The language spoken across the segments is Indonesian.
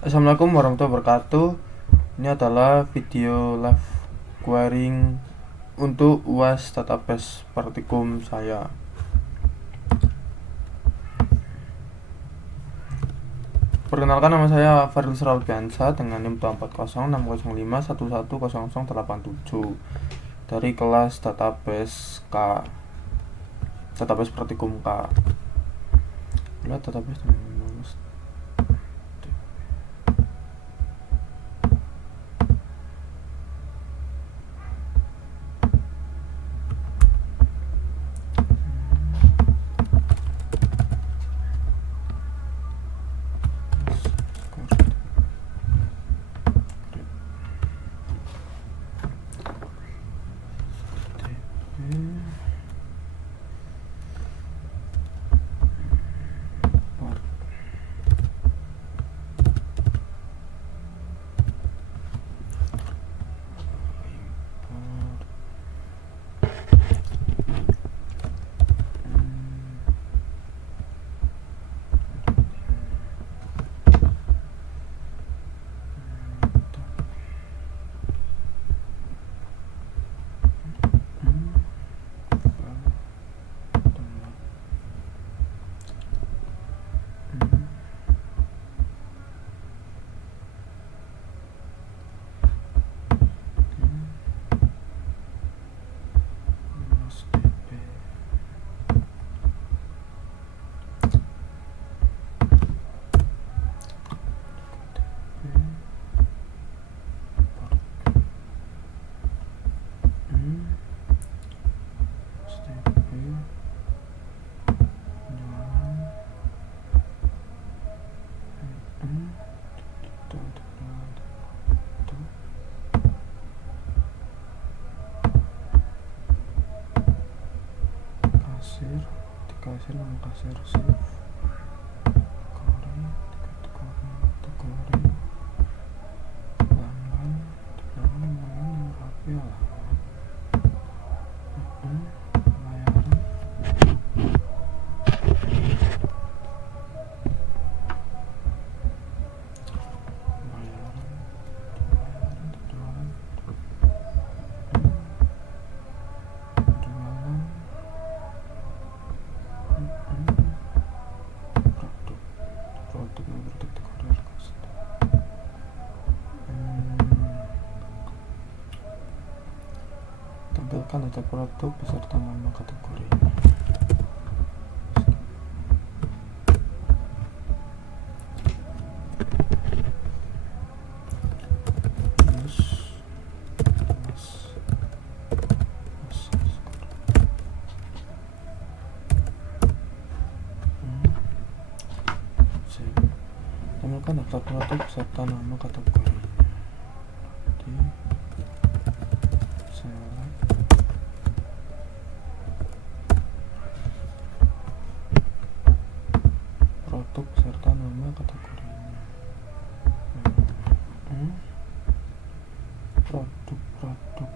Assalamualaikum warahmatullahi wabarakatuh. Ini adalah video live querying untuk UAS database praktikum saya. Perkenalkan, nama saya Farilis Ralbiansa dengan NIM 2406005110087 dari kelas database K, database praktikum K. Lihat database kasir, nama kasir, save, kategori, pelanggan yang rapi lah. Pembayaran, tampilkan data produk beserta nama kategori. Tampilkan daftar produk beserta nama kategori. Produk serta nama kategorinya. Produk kategori.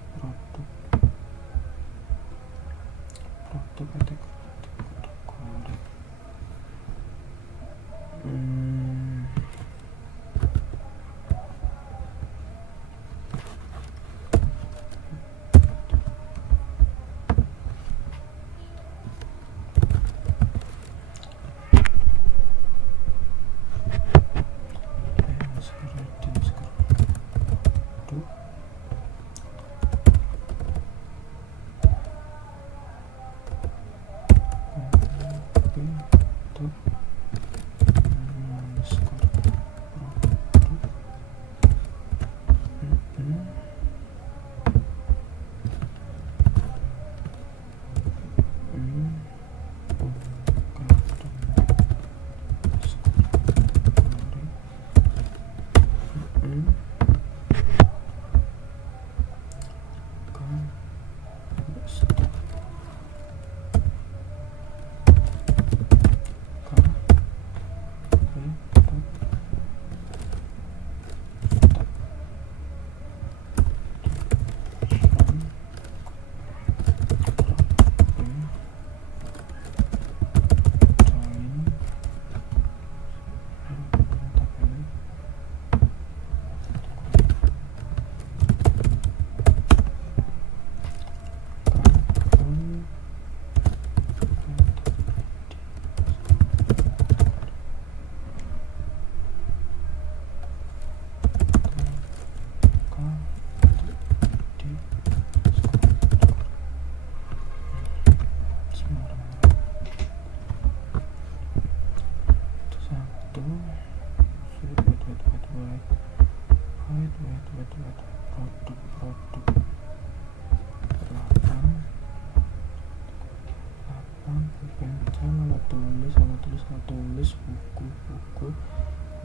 tulis buku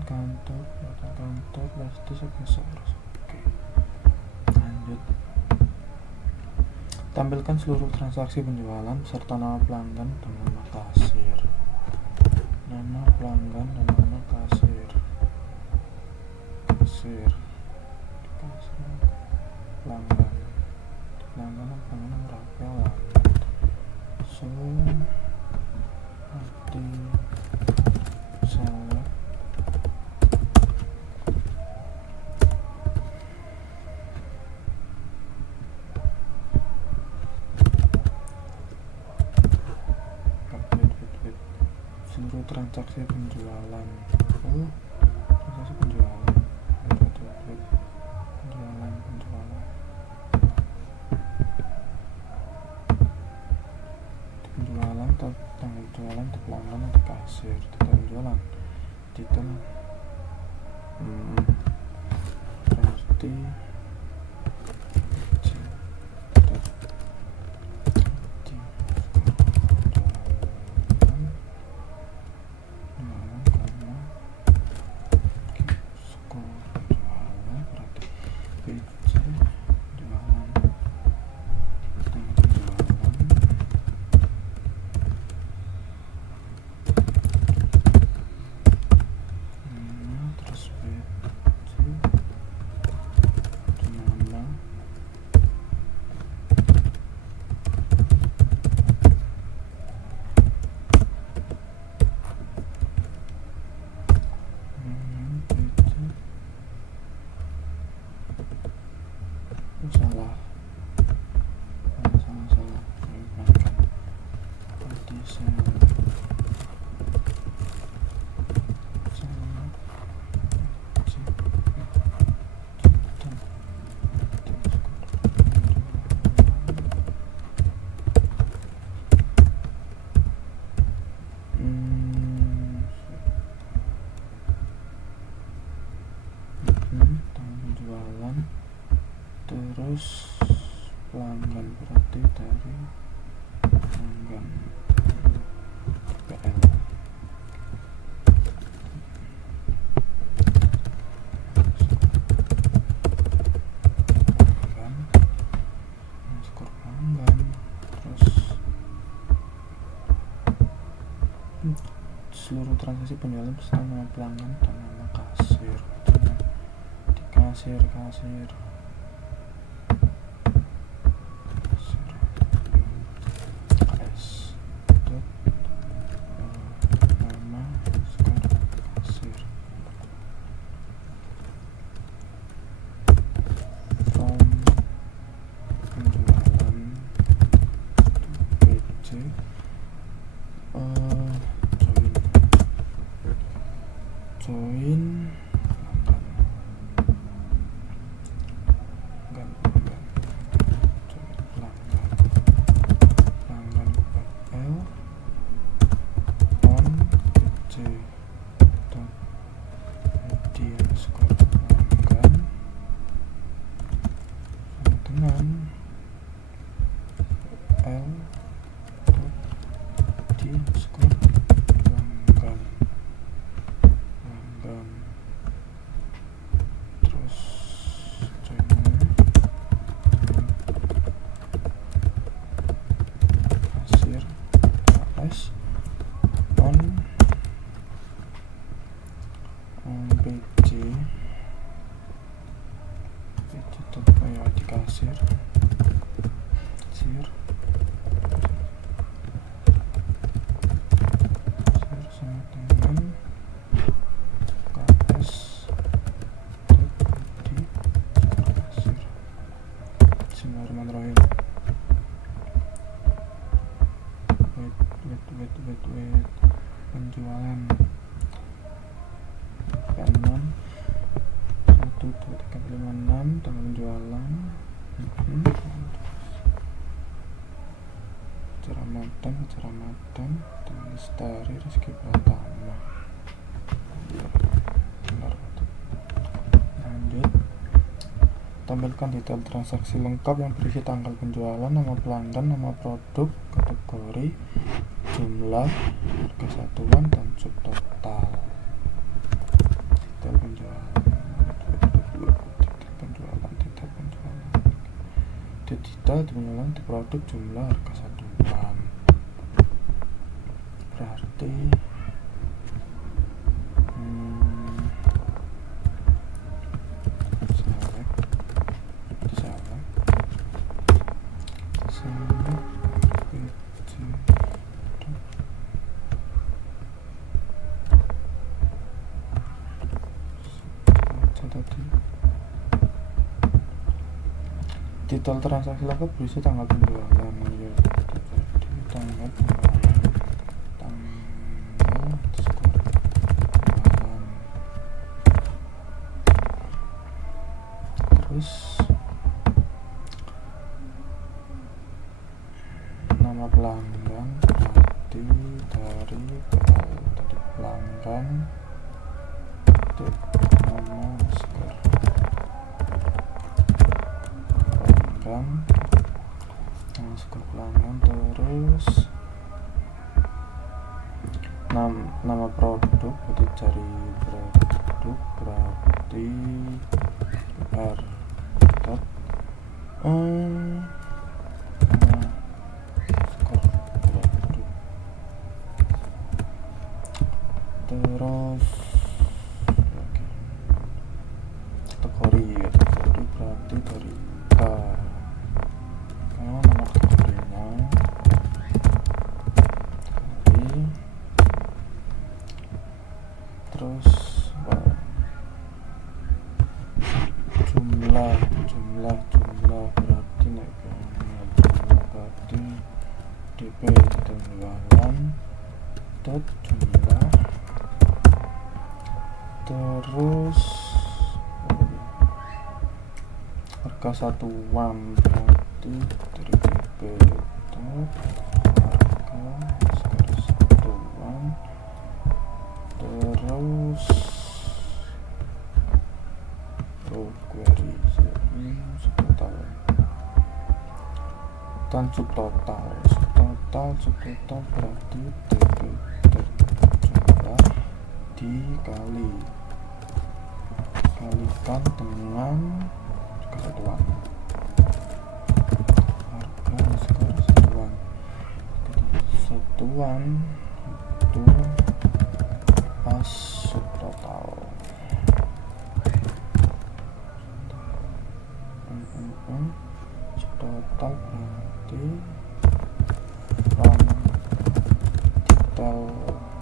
kantor plastis aksesoris. Oke, lanjut. Tampilkan seluruh transaksi penjualan serta nama pelanggan dan nama kasir. Nama pelanggan dan nama kasir. Pelanggan Rapel. So nanti select seluruh transaksi penjualan. Transaksi penjualan. Tanggal jualan, pelanggan, atau kasir, detail penjualan, detail berarti salah. Penjualan terus pelanggan berarti dari pelanggan PL. Skor pelanggan terus seluruh transaksi penjualan beserta nama pelanggan dan nama kasir. Kasir nama skor kasir from penjualan PC join kasir sama teman KS di kasir. Bismillahirrahmanirrahim. Wait. Penjualan P6 1, 2, 3, 4, 5, 6 tanggal penjualan. Ceramatan dengan Lestari Rizky Pratama. Benar. Tampilkan detail transaksi lengkap yang berisi tanggal penjualan, nama pelanggan, nama produk, kategori, jumlah, harga satuan, dan subtotal. Detail penjualan, detail penjualan di produk, jumlah, harga satuan. Berarti detail transaksi lengkap berisi tanggal penjualan, ya, jadi tanggal penjualan, tanggal skor penjualan, terus nama pelanggan berarti dari PL dari pelanggan, nama skor pelanggan, skor pelanggan, terus nama produk berarti cari produk berarti R dot skor produk, terus kategori berarti dari K nama kategorinya, terus jumlah berarti jumlah berarti DP penjualan dot jumlah, terus harga satuan berarti dari DP dot harga skor satuan, terus query subtotal dan subtotal berarti DP jumlah dikalikan dengan kesatuan, harga skor satuan, satuan itu pas subtotal. Subtotal berarti from detail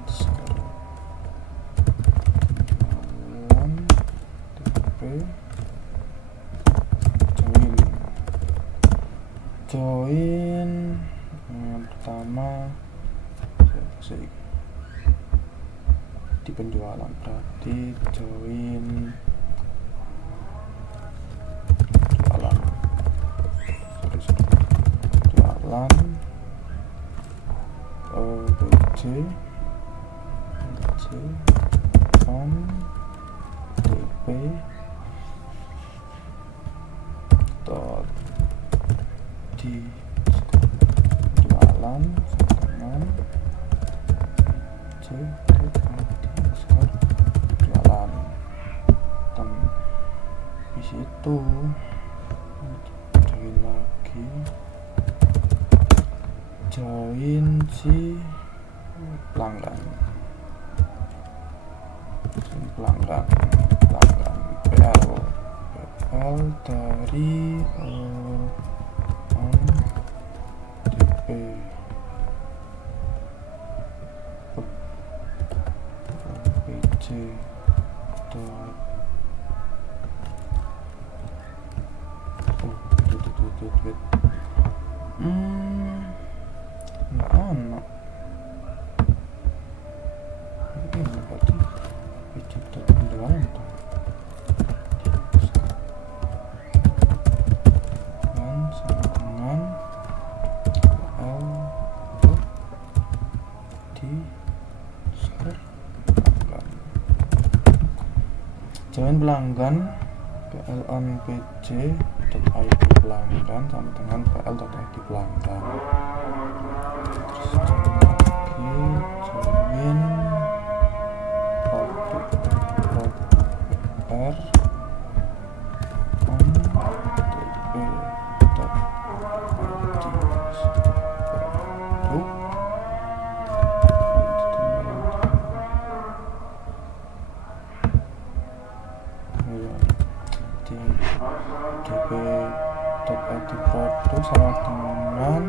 skor penjualan DP join yang pertama di penjualan berarti join jualan BC on DP dot di jualan dengan C skor jualan, dan di situ join lagi, join si pelanggan PL dari DP PC nggak anak ini berarti PC penjualan itu dan sama dengan L di skor pelanggan, join pelanggan PL on pj.id pelanggan sama dengan PL.id pelanggan. Terus lagi join produk PR on dp.id produk di dp.id produk sama dengan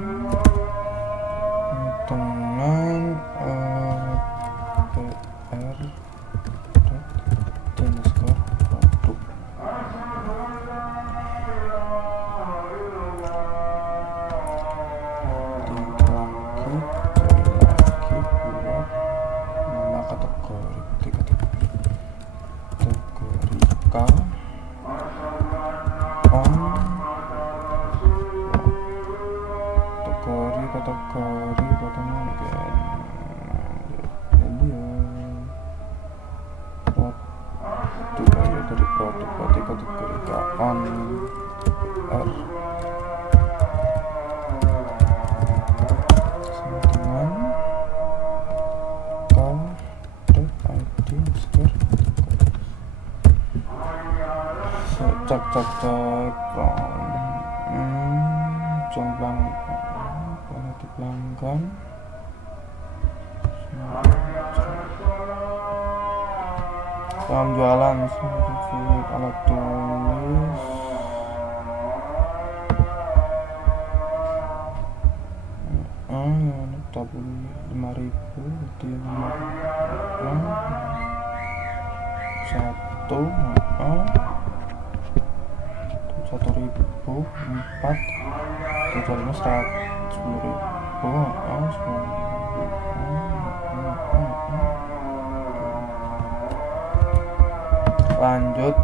pr.underscore produk. Lagi buat nama kategori K on kategori bottomnya again produk dari produk berarti kategori K on R sama dengan K.id underscore cek pelanggan salam jualan alat tulis tabung 5.000 di 1.004 totalnya 10.000 lanjut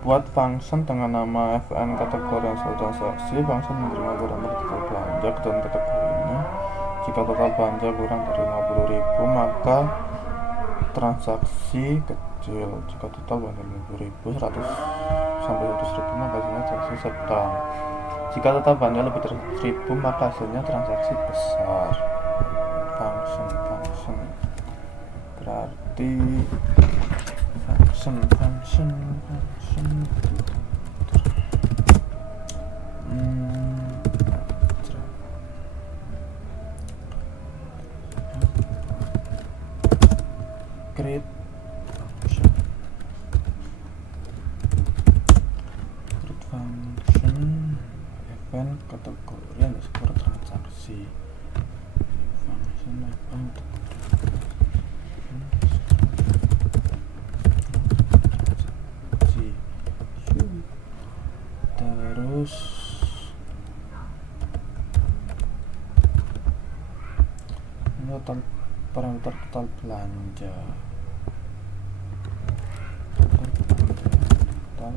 buat function dengan nama fn kategori hasil transaksi. Function menerima barang total belanja dan kategorinya. Jika total belanja kurang dari 50.000 maka transaksi kecil. Jika total belanja 50.000 100 sampai 100.000 maka hasilnya transaksi sedang. Jika total belanja lebih dari 100.000 maka hasilnya transaksi besar. Function berarti function create function event kategori underscore transaksi function event terus total parameter total belanja total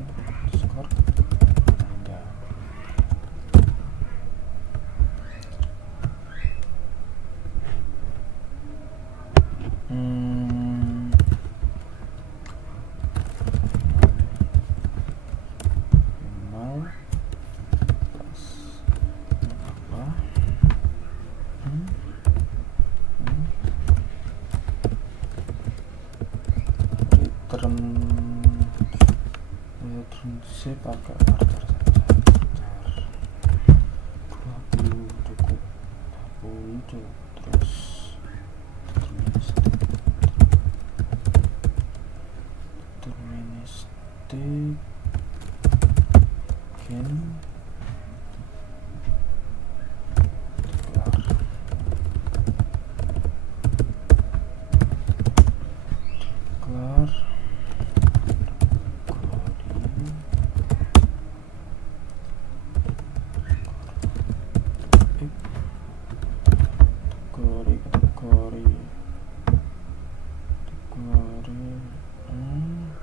skor belanja return pakai archer saja 20 cukup 20 cukup terus deterministic gain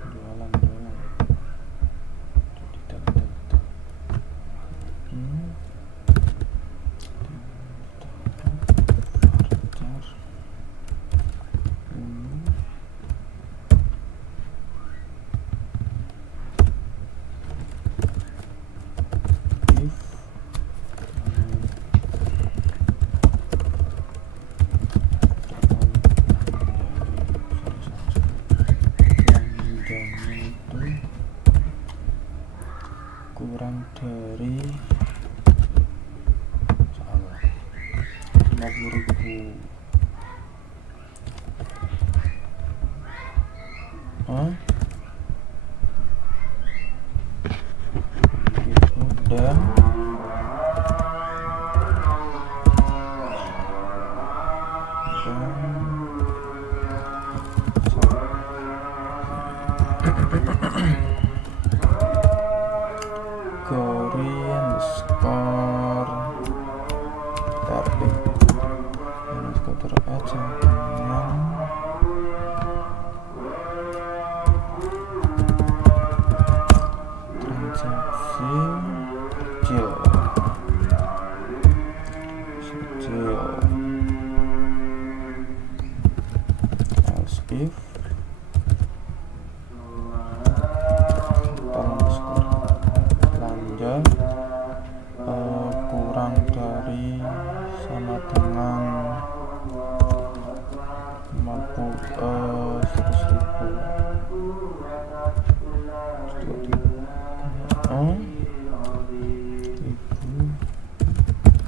jualan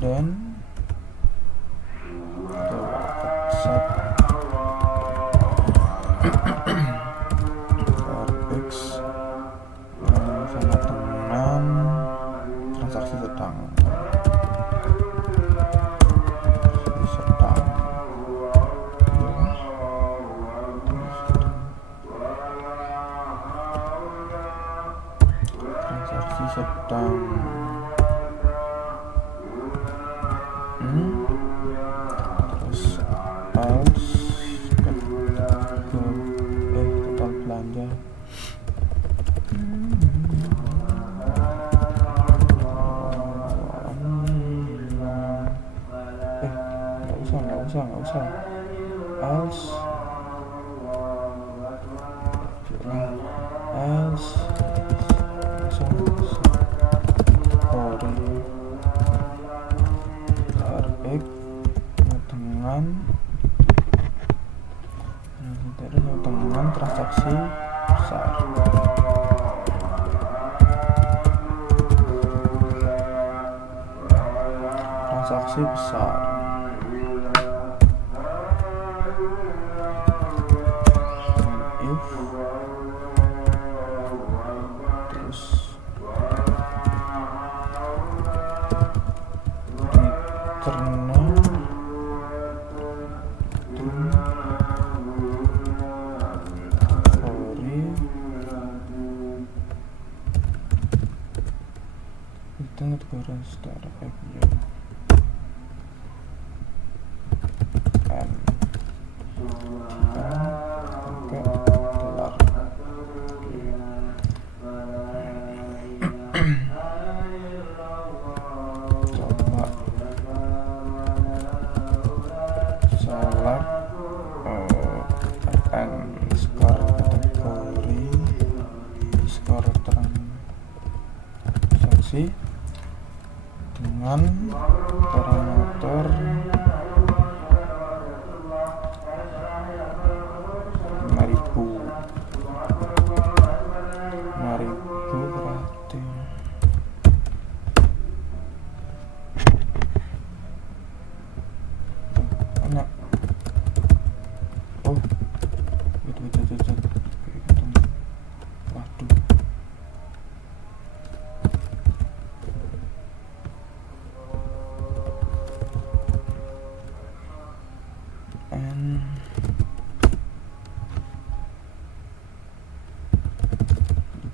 dan set RX sama dengan transaksi sedang terus else total belanja nggak usah else dengan transaksi besar. Transaksi besar. If terus return teguran start app-nya and pakai dolar. Coba select and score kategori skor transaksi dengan parameter 5.000 berarti enak. Oh gitu. Waduh,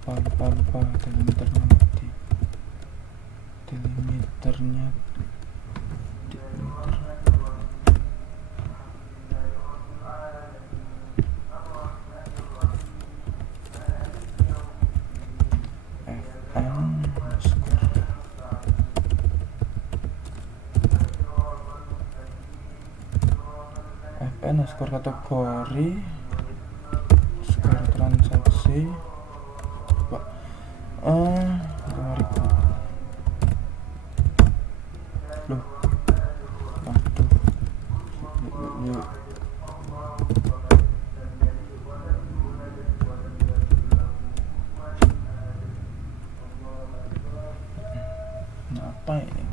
lupa delimiternya FN skor kategori skor transaksi coba 5.000. Loh, waduh, yuk. Apa ini?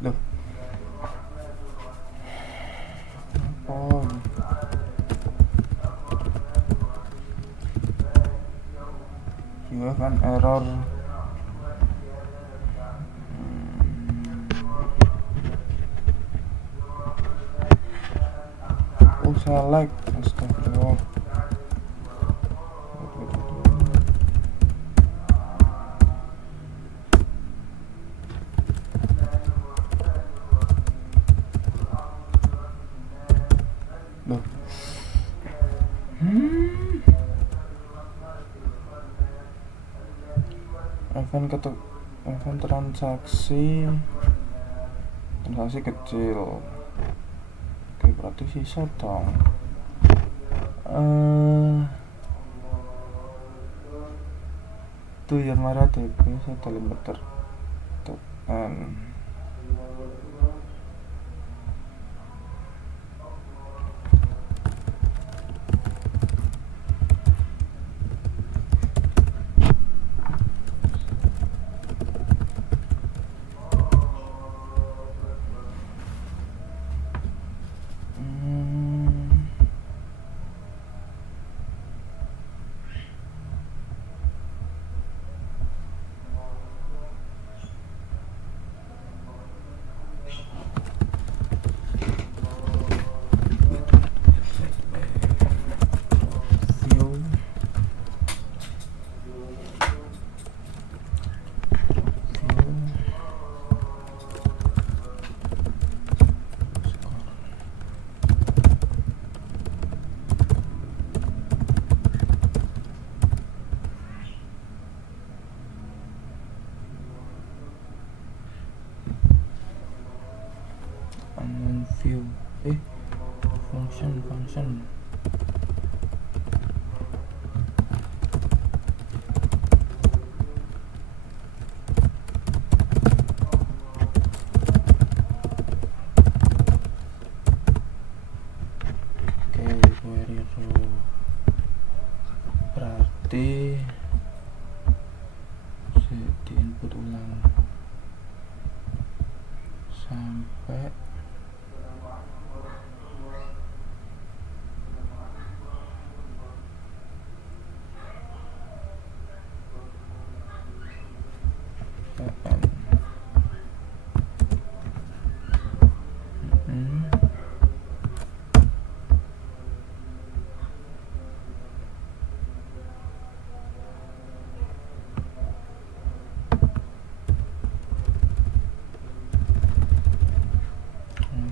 Loh, oh, you have an error. Oh, select, astagfirullah. Loh. Event transaksi kecil. Oke, berarti sisa dong. Tu ya marah tuh satu lembar tekan. View function query row berarti di input ulang sampai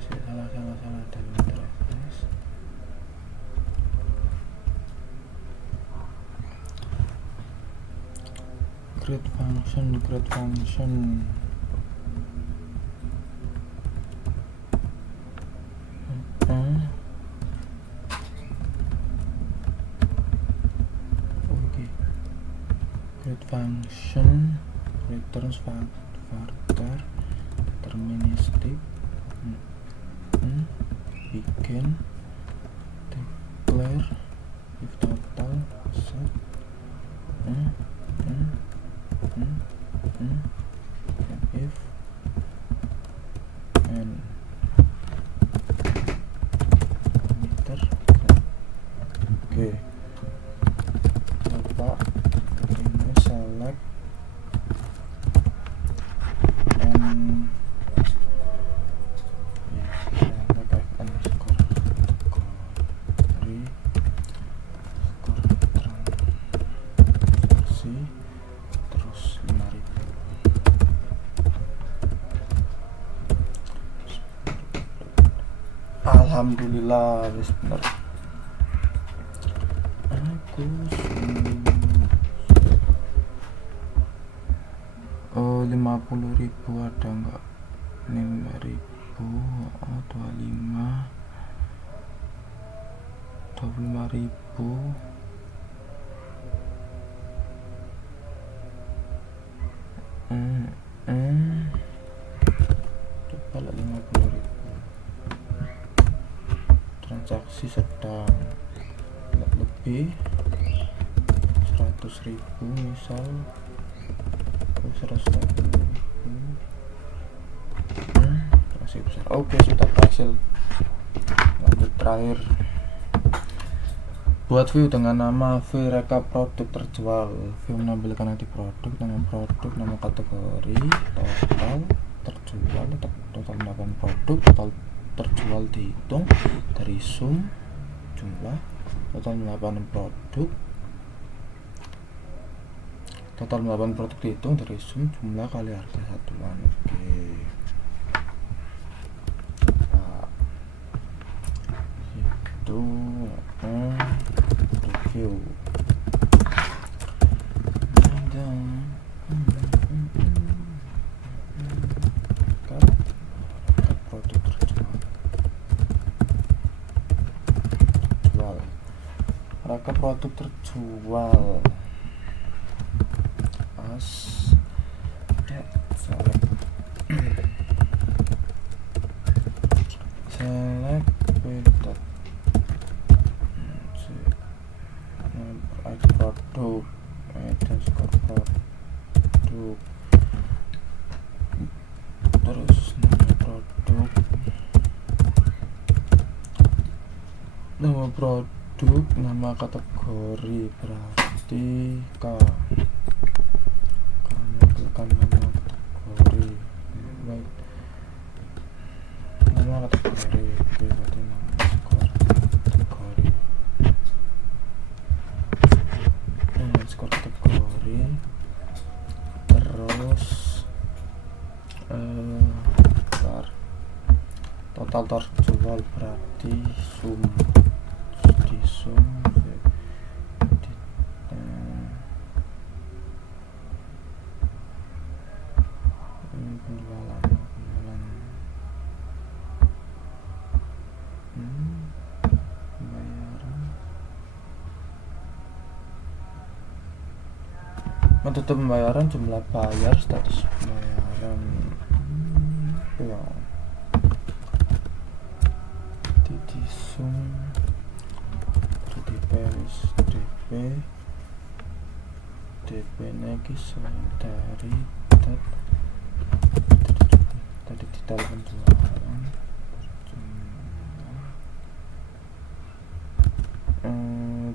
salah dari interface. Create function create function returns further deterministic begin declare if total set and if and parameter. Oke, coba ini select and terus 5.000. Alhamdulillah wis bener. Aku 50.000 ada enggak? 5.000 25.000. Coba lah 50.000. Transaksi sedang lebih 100.000 misal 180.000. Masih besar. Oke, sudah berhasil. Lanjut terakhir, buat view dengan nama view rekap produk terjual. View menampilkan ID produk, nama kategori, total terjual, total melakukan produk, total terjual dihitung dari sum jumlah total melakukan produk, total melakukan produk dihitung dari sum jumlah kali harga satuan. Oke, itu review. Produk terjual. Harga produk terjual. Select produk produk terus nama produk nama kategori berarti menampilkan nama kategori nama kategori berarti nama kategori skor kategori terus total terjual berarti di sum penjualan pembayaran metode pembayaran jumlah bayar status pembayaran ya di sum DP lagi dari tadi di dalam penjualan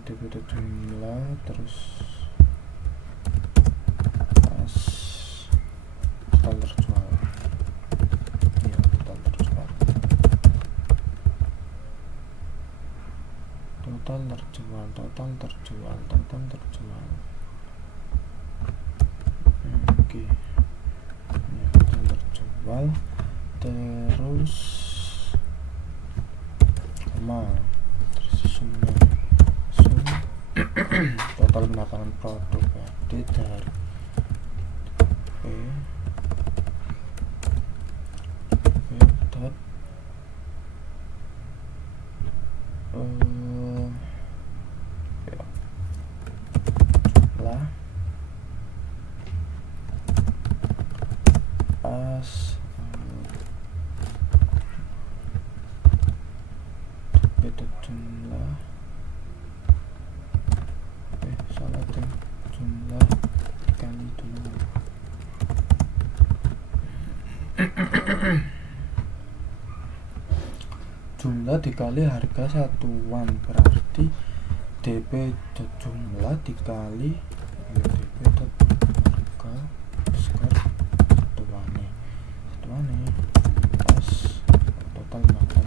DP jumlah terus total terjual ya total terjual oke ini total terjual terus sum total pendapatan produk berarti dari dot jumlah jumlah jumlah dikali dulu jumlah dikali harga satuan berarti DP jumlah dikali DP harga skor satuannya pas total makan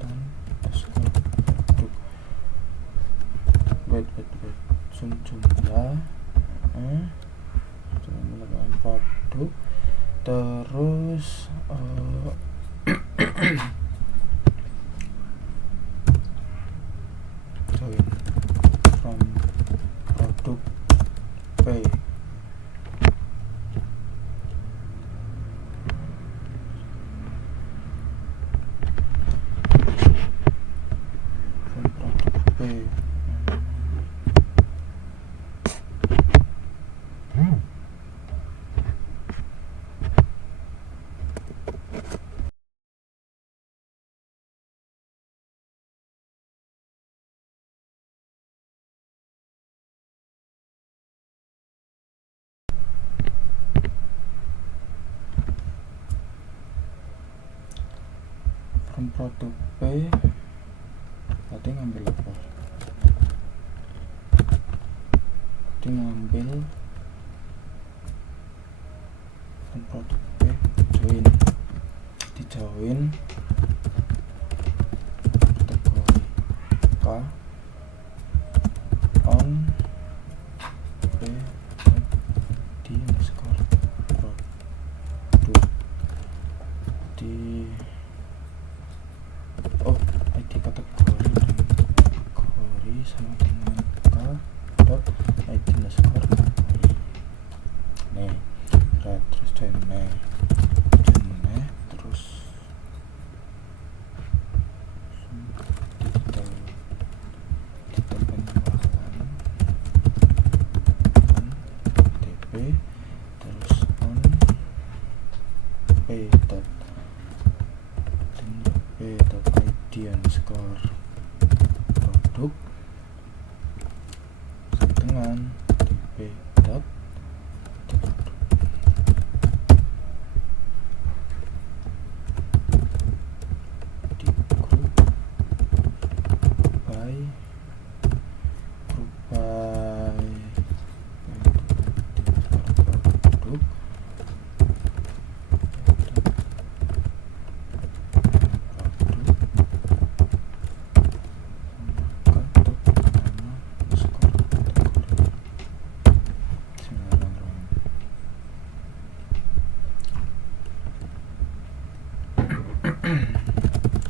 dan skor produk wait jumlah produk terus join from produk pay from produk pay from produk P berarti ngambil apa? Berarti ngambil from produk P join kategori K on P di skor produk di ID kategori sama dengan K dot ID skor nih terus join terus dot p dot id underscore produk sama dengan dp dot di group by produk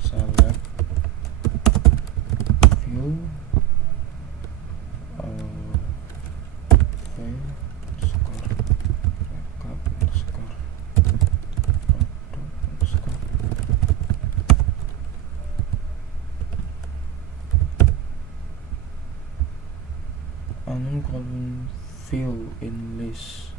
select view v underscore recap underscore produk underscore column view in list.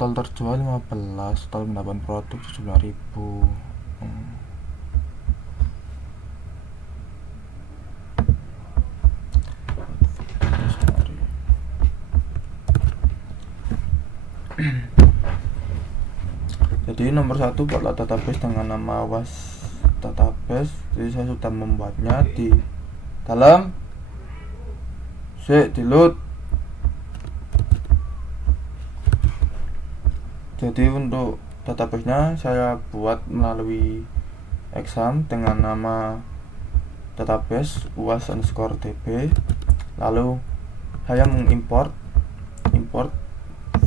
Total terjual 15, total pendapat produk 17.000. Jadi nomor 1 buatlah database dengan nama was database. Jadi saya sudah membuatnya di dalam di load. Jadi untuk databasenya saya buat melalui exam dengan nama database uas underscore db. Lalu saya mengimport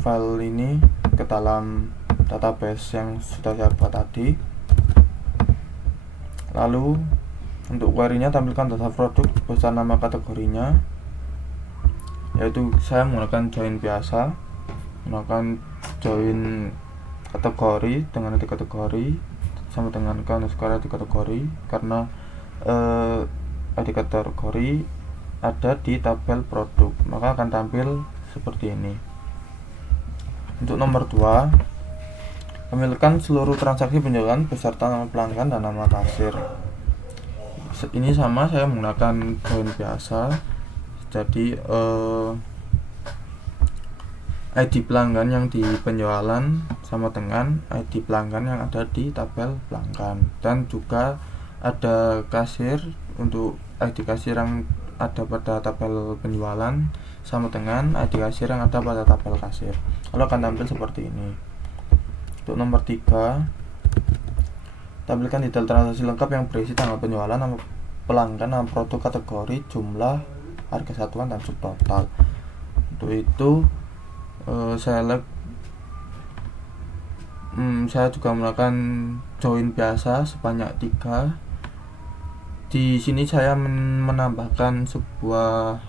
file ini ke dalam database yang sudah saya buat tadi. Lalu untuk query-nya tampilkan data produk beserta nama kategorinya, yaitu saya menggunakan join biasa, menggunakan join kategori dengan ID kategori sama dengan underscore ID kategori, karena ID kategori ada di tabel produk, maka akan tampil seperti ini. Untuk nomor 2, tampilkan seluruh transaksi penjualan beserta nama pelanggan dan nama kasir. Ini sama, saya menggunakan join biasa. Jadi ID pelanggan yang di penjualan sama dengan ID pelanggan yang ada di tabel pelanggan, dan juga ada kasir. Untuk ID kasir yang ada pada tabel penjualan sama dengan ID kasir yang ada pada tabel kasir. Lalu akan tampil seperti ini. Untuk nomor 3, tampilkan detail transaksi lengkap yang berisi tanggal penjualan, nama pelanggan, nama produk, kategori, jumlah, harga satuan, dan subtotal. Untuk itu saya juga menggunakan join biasa sebanyak 3. Di sini saya menambahkan sebuah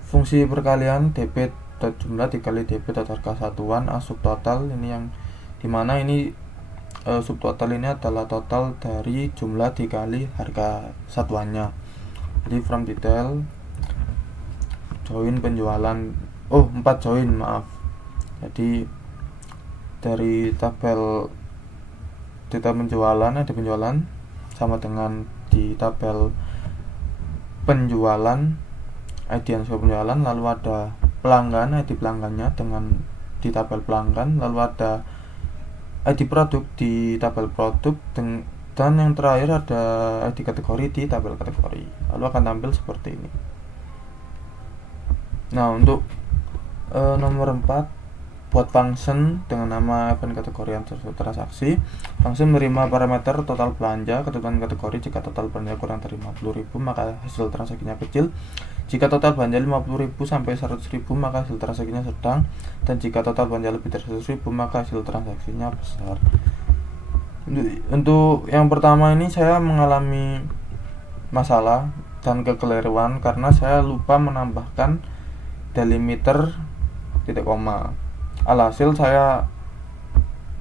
fungsi perkalian dp.jumlah dikali dp.harga satuan a subtotal. Ini yang dimana ini subtotal ini adalah total dari jumlah dikali harga satuannya. Jadi from detail join penjualan 4 join, maaf. Jadi dari tabel data penjualan ada penjualan sama dengan di tabel penjualan ID underscore penjualan, lalu ada pelanggan ID pelanggannya dengan di tabel pelanggan, lalu ada ID produk di tabel produk, dan yang terakhir ada ID kategori di tabel kategori. Lalu akan tampil seperti ini. Nah, untuk nomor 4, buat function dengan nama event kategori yang transaksi. Function menerima parameter total belanja, ketentuan kategori. Jika total belanja kurang dari 50.000 maka hasil transaksinya kecil. Jika total belanja 50.000 sampai 100.000 maka hasil transaksinya sedang, dan jika total belanja lebih dari 100.000 maka hasil transaksinya besar. Untuk yang pertama ini saya mengalami masalah dan kekeliruan karena saya lupa menambahkan delimiter titik koma. Alhasil saya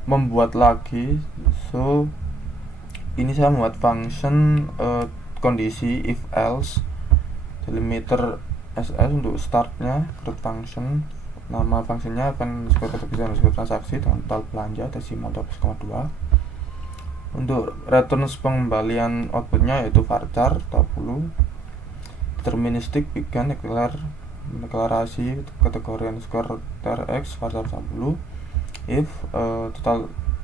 membuat lagi. So ini saya membuat function kondisi if else delimiter ss untuk startnya, create function, nama fungsinya akan sebagai transaksi dengan total belanja desimal 12,2. Untuk return pengembalian outputnya yaitu varchar 20. Deterministic begin deklarasi kategori underscore trx varchar 10. If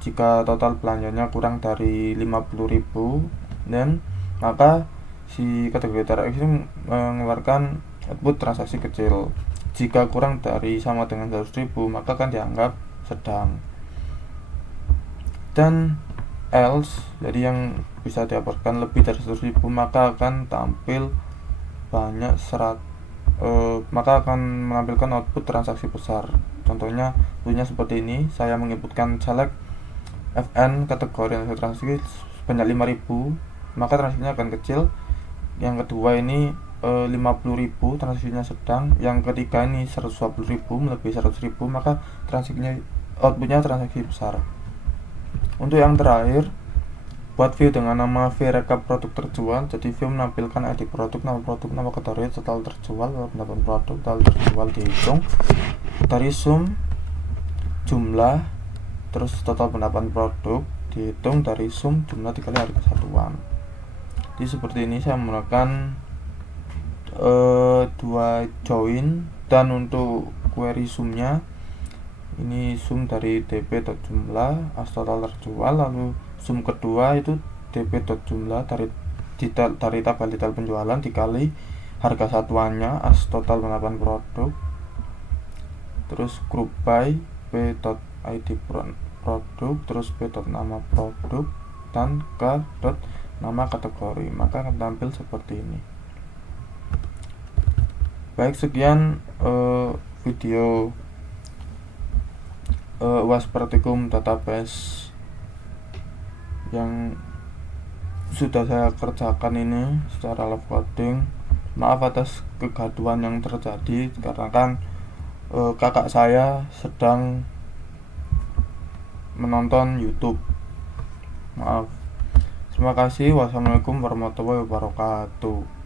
jika total belanjanya kurang dari 50.000, dan maka si kategori trx ini mengeluarkan output transaksi kecil. Jika kurang dari sama dengan 100.000 maka akan dianggap sedang. Dan else, jadi yang bisa dilaporkan lebih dari 100.000 maka akan tampil banyak maka akan menampilkan output transaksi besar. Contohnya seperti ini. Saya menginputkan select fn kategori transaksi sebanyak 5.000 maka transaksinya akan kecil. Yang kedua ini 50.000 transaksinya sedang. Yang ketiga ini 120.000 melebihi 100.000 maka transaksinya outputnya transaksi besar. Untuk yang terakhir, buat view dengan nama vrecap produk terjual. Jadi view menampilkan ID produk, nama kategori, total terjual, pendapatan produk, total terjual dihitung dari sum jumlah, terus total pendapatan produk dihitung dari sum jumlah dikali harga satuan. Jadi seperti ini saya menggunakan dua join, dan untuk query sumnya ini sum dari dp.jumlah as total terjual, lalu sum kedua itu dp.jumlah dari tabel detail penjualan dikali harga satuannya as total pendapatan produk, terus group by p.id produk, terus p.nama produk, dan nama kategori, maka akan tampil seperti ini. Baik, sekian video UAS Praktikum Database yang sudah saya kerjakan ini secara live coding. Maaf atas kegaduhan yang terjadi karena kan kakak saya sedang menonton YouTube. Maaf. Terima kasih. Wassalamualaikum warahmatullahi wabarakatuh.